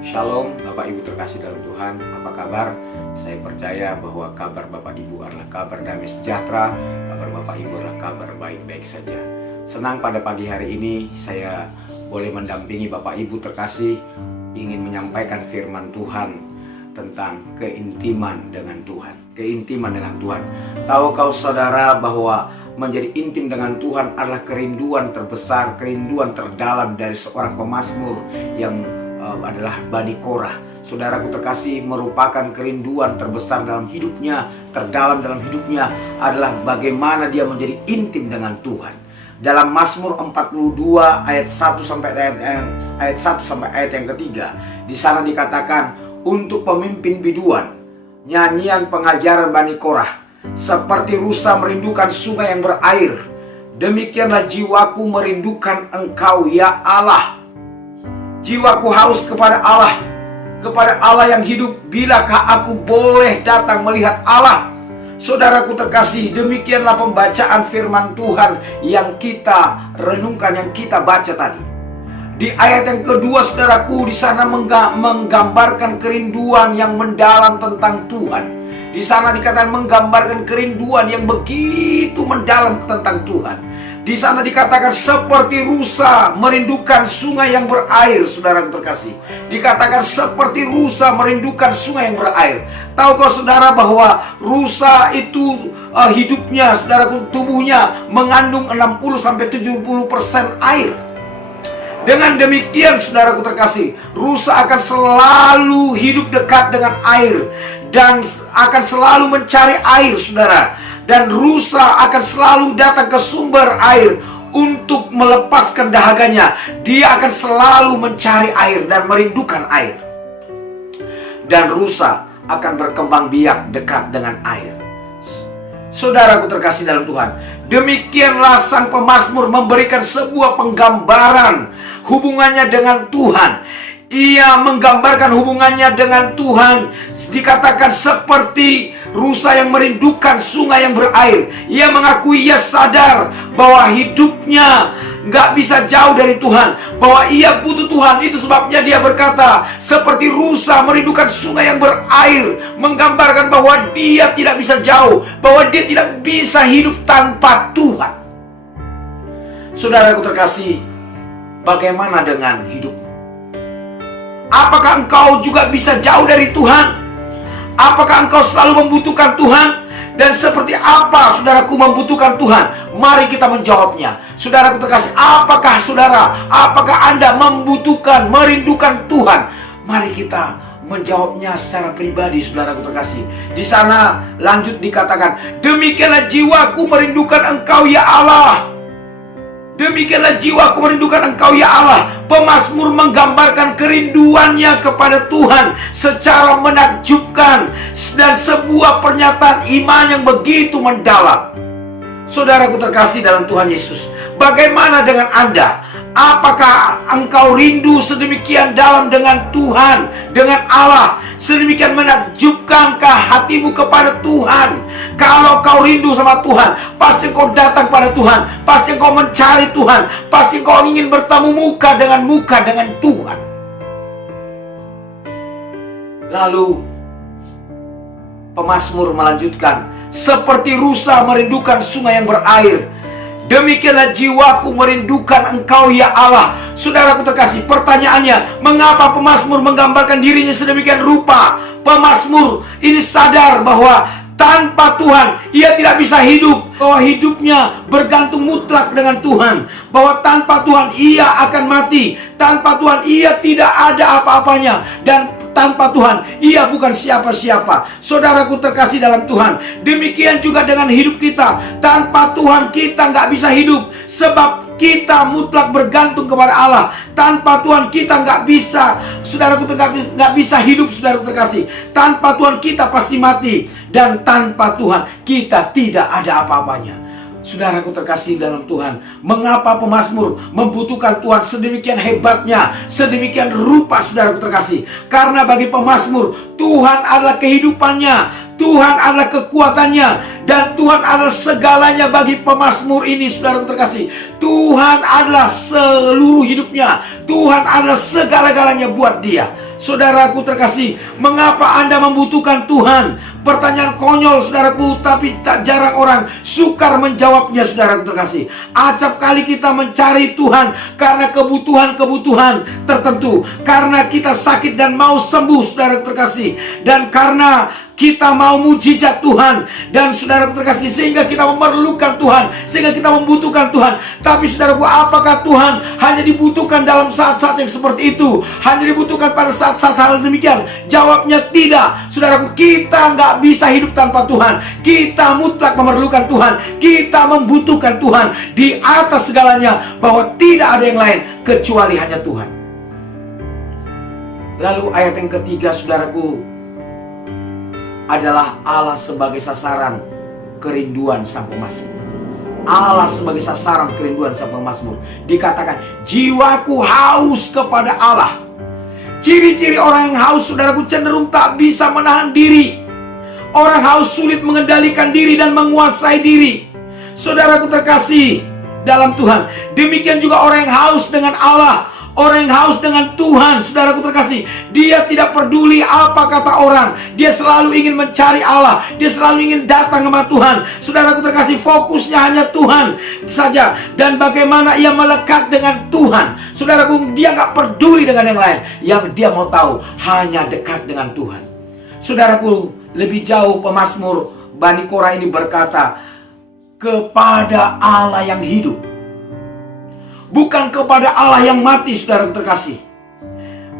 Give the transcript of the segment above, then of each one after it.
Shalom Bapak Ibu terkasih dalam Tuhan, apa kabar? Saya percaya bahwa kabar Bapak Ibu adalah kabar damai sejahtera, kabar Bapak Ibu adalah kabar baik-baik saja. Senang pada pagi hari ini saya boleh mendampingi Bapak Ibu terkasih, ingin menyampaikan firman Tuhan tentang keintiman dengan Tuhan. Keintiman dengan Tuhan. Tahu kau saudara bahwa menjadi intim dengan Tuhan adalah kerinduan terbesar, kerinduan terdalam dari seorang pemazmur yang adalah Bani Korah. Saudaraku terkasih, merupakan kerinduan terbesar dalam hidupnya, terdalam dalam hidupnya adalah bagaimana dia menjadi intim dengan Tuhan. Dalam Mazmur 42 ayat 1 sampai ayat yang ketiga, di sana dikatakan, untuk pemimpin biduan, nyanyian pengajaran Bani Korah, seperti rusa merindukan sungai yang berair, demikianlah jiwaku merindukan Engkau ya Allah. Jiwaku haus kepada Allah yang hidup. Bilakah aku boleh datang melihat Allah? Saudaraku terkasih, demikianlah pembacaan firman Tuhan yang kita renungkan, yang kita baca tadi. Di ayat yang kedua, saudaraku, di sana menggambarkan kerinduan yang mendalam tentang Tuhan. Di sana dikatakan menggambarkan kerinduan yang begitu mendalam tentang Tuhan. Di sana dikatakan seperti rusa merindukan sungai yang berair, saudara terkasih. Dikatakan seperti rusa merindukan sungai yang berair. Tahukah saudara bahwa rusa itu hidupnya, saudara, tubuhnya mengandung 60-70% air. Dengan demikian, saudaraku terkasih, rusa akan selalu hidup dekat dengan air dan akan selalu mencari air, saudara. Dan rusa akan selalu datang ke sumber air untuk melepaskan dahaganya. Dia akan selalu mencari air dan merindukan air. Dan rusa akan berkembang biak dekat dengan air. Saudaraku terkasih dalam Tuhan, demikianlah sang pemazmur memberikan sebuah penggambaran hubungannya dengan Tuhan. Ia menggambarkan hubungannya dengan Tuhan, dikatakan seperti rusa yang merindukan sungai yang berair. Ia mengakui, ia sadar bahwa hidupnya gak bisa jauh dari Tuhan, bahwa ia butuh Tuhan. Itu sebabnya dia berkata seperti rusa merindukan sungai yang berair, menggambarkan bahwa dia tidak bisa jauh, bahwa dia tidak bisa hidup tanpa Tuhan. Saudaraku terkasih, bagaimana dengan hidup? Apakah engkau juga bisa jauh dari Tuhan? Apakah engkau selalu membutuhkan Tuhan? Dan seperti apa saudaraku membutuhkan Tuhan? Mari kita menjawabnya. Saudaraku terkasih, apakah Anda membutuhkan, merindukan Tuhan? Mari kita menjawabnya secara pribadi, saudaraku terkasih. Di sana lanjut dikatakan, demikianlah jiwaku merindukan Engkau ya Allah. Demikianlah jiwaku merindukan Engkau ya Allah. Pemazmur menggambarkan kerinduannya kepada Tuhan secara menakjubkan dan sebuah pernyataan iman yang begitu mendalam. Saudaraku terkasih dalam Tuhan Yesus, bagaimana dengan Anda? Apakah engkau rindu sedemikian dalam dengan Tuhan, dengan Allah? Sedemikian menakjubkankah hatimu kepada Tuhan? Kalau kau rindu sama Tuhan, pasti kau datang pada Tuhan, pasti kau mencari Tuhan, pasti kau ingin bertemu muka dengan Tuhan. Lalu pemazmur melanjutkan, seperti rusa merindukan sungai yang berair, demikianlah jiwaku merindukan Engkau ya Allah. Saudaraku terkasih, pertanyaannya, mengapa pemazmur menggambarkan dirinya sedemikian rupa? Pemazmur ini sadar bahwa tanpa Tuhan ia tidak bisa hidup, bahwa hidupnya bergantung mutlak dengan Tuhan, bahwa tanpa Tuhan ia akan mati, tanpa Tuhan ia tidak ada apa-apanya, dan tanpa Tuhan ia bukan siapa-siapa. Saudaraku terkasih dalam Tuhan, demikian juga dengan hidup kita. Tanpa Tuhan kita nggak bisa hidup, sebab kita mutlak bergantung kepada Allah. Tanpa Tuhan kita nggak bisa, saudaraku terkasih, nggak bisa hidup, saudaraku terkasih. Tanpa Tuhan kita pasti mati, dan tanpa Tuhan kita tidak ada apa-apanya. Saudaraku terkasih dalam Tuhan, mengapa pemazmur membutuhkan Tuhan sedemikian hebatnya, sedemikian rupa, saudaraku terkasih? Karena bagi pemazmur, Tuhan adalah kehidupannya, Tuhan adalah kekuatannya, dan Tuhan adalah segalanya bagi pemazmur ini, saudara terkasih. Tuhan adalah seluruh hidupnya, Tuhan adalah segala-galanya buat dia. Saudaraku terkasih, mengapa Anda membutuhkan Tuhan? Pertanyaan konyol saudaraku, tapi tak jarang orang sukar menjawabnya saudaraku terkasih. Acap kali kita mencari Tuhan karena kebutuhan-kebutuhan tertentu, karena kita sakit dan mau sembuh saudaraku terkasih, dan karena kita mau mujizat Tuhan, dan saudaraku terkasih, sehingga kita memerlukan Tuhan, sehingga kita membutuhkan Tuhan. Tapi saudaraku, apakah Tuhan hanya dibutuhkan dalam saat-saat yang seperti itu? Hanya dibutuhkan pada saat-saat hal demikian? Jawabnya tidak. Saudaraku, kita nggak bisa hidup tanpa Tuhan. Kita mutlak memerlukan Tuhan. Kita membutuhkan Tuhan di atas segalanya, bahwa tidak ada yang lain kecuali hanya Tuhan. Lalu ayat yang ketiga saudaraku adalah Allah sebagai sasaran kerinduan sang pemazmur. Allah sebagai sasaran kerinduan sang pemazmur. Dikatakan, jiwaku haus kepada Allah. Ciri-ciri orang yang haus saudaraku cenderung tak bisa menahan diri. Orang haus sulit mengendalikan diri dan menguasai diri. Saudaraku terkasih dalam Tuhan, demikian juga orang yang haus dengan Allah, orang yang haus dengan Tuhan. Saudaraku terkasih, dia tidak peduli apa kata orang. Dia selalu ingin mencari Allah. Dia selalu ingin datang kepada Tuhan. Saudaraku terkasih, fokusnya hanya Tuhan saja, dan bagaimana ia melekat dengan Tuhan. Saudaraku, dia gak peduli dengan yang lain. Yang dia mau tahu hanya dekat dengan Tuhan. Saudaraku, lebih jauh pemazmur Bani Korah ini berkata, kepada Allah yang hidup, bukan kepada Allah yang mati. Saudara terkasih,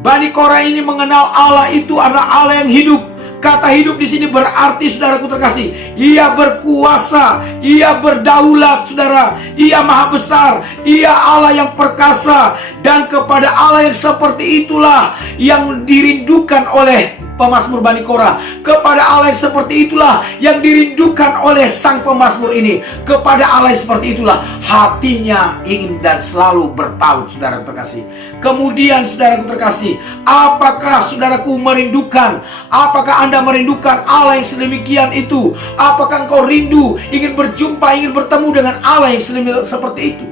Bani Korah ini mengenal Allah itu adalah Allah yang hidup. Kata hidup di sini berarti saudaraku terkasih, ia berkuasa, ia berdaulat saudara, ia maha besar, ia Allah yang perkasa. Dan kepada Allah yang seperti itulah yang dirindukan oleh pemazmur Bani Korah. Kepada Allah yang seperti itulah yang dirindukan oleh sang pemazmur ini. Kepada Allah yang seperti itulah hatinya ingin dan selalu berpaut, saudara terkasih. Kemudian saudaraku terkasih, apakah saudaraku merindukan? Apakah Anda merindukan Allah yang sedemikian itu? Apakah engkau rindu, ingin berjumpa, ingin bertemu dengan Allah yang seperti itu?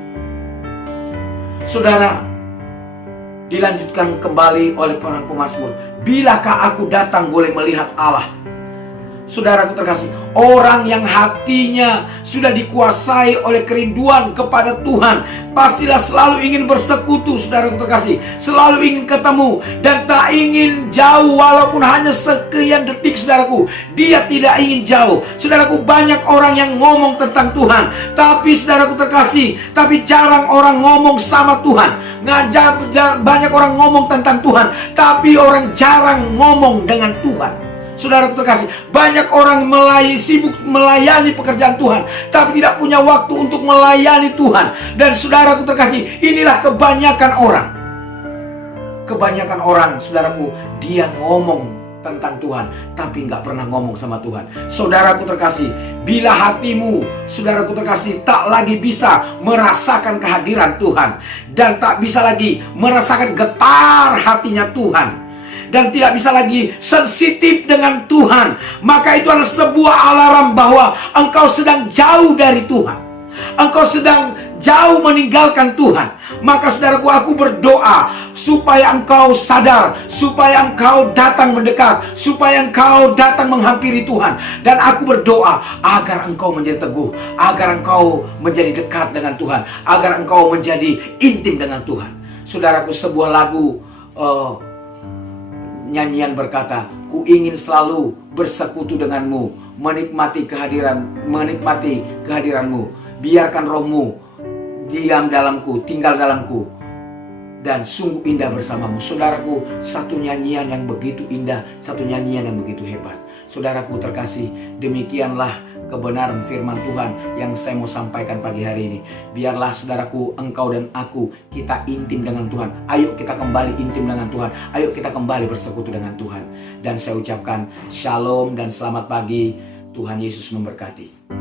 Saudara, dilanjutkan kembali oleh para pemazmur, bilakah aku datang boleh melihat Allah? Saudaraku terkasih, orang yang hatinya sudah dikuasai oleh kerinduan kepada Tuhan, pastilah selalu ingin bersekutu, saudaraku terkasih, selalu ingin ketemu dan tak ingin jauh walaupun hanya sekian detik. Saudaraku, dia tidak ingin jauh. Saudaraku, banyak orang yang ngomong tentang Tuhan, tapi saudaraku terkasih, tapi jarang orang ngomong sama Tuhan. Banyak orang ngomong tentang Tuhan, tapi orang jarang ngomong dengan Tuhan. Saudara terkasih, banyak orang sibuk melayani pekerjaan Tuhan, tapi tidak punya waktu untuk melayani Tuhan. Dan saudaraku terkasih, inilah kebanyakan orang. Kebanyakan orang, saudaraku, dia ngomong tentang Tuhan, tapi nggak pernah ngomong sama Tuhan. Saudaraku terkasih, bila hatimu, saudaraku terkasih, tak lagi bisa merasakan kehadiran Tuhan, dan tak bisa lagi merasakan getar hatinya Tuhan, dan tidak bisa lagi sensitif dengan Tuhan, maka itu adalah sebuah alarm bahwa engkau sedang jauh dari Tuhan. Engkau sedang jauh meninggalkan Tuhan. Maka saudaraku, aku berdoa supaya engkau sadar, supaya engkau datang mendekat, supaya engkau datang menghampiri Tuhan. Dan aku berdoa agar engkau menjadi teguh, agar engkau menjadi dekat dengan Tuhan, agar engkau menjadi intim dengan Tuhan. Saudaraku, sebuah lagu nyanyian berkata, ku ingin selalu bersekutu denganmu, menikmati kehadiranmu. Biarkan rohmu diam dalamku, tinggal dalamku, dan sungguh indah bersamamu. Saudaraku, satu nyanyian yang begitu indah, satu nyanyian yang begitu hebat. Saudaraku terkasih, demikianlah kebenaran firman Tuhan yang saya mau sampaikan pagi hari ini. Biarlah saudaraku, engkau dan aku, kita intim dengan Tuhan. Ayo kita kembali intim dengan Tuhan. Ayo kita kembali bersekutu dengan Tuhan. Dan saya ucapkan shalom dan selamat pagi. Tuhan Yesus memberkati.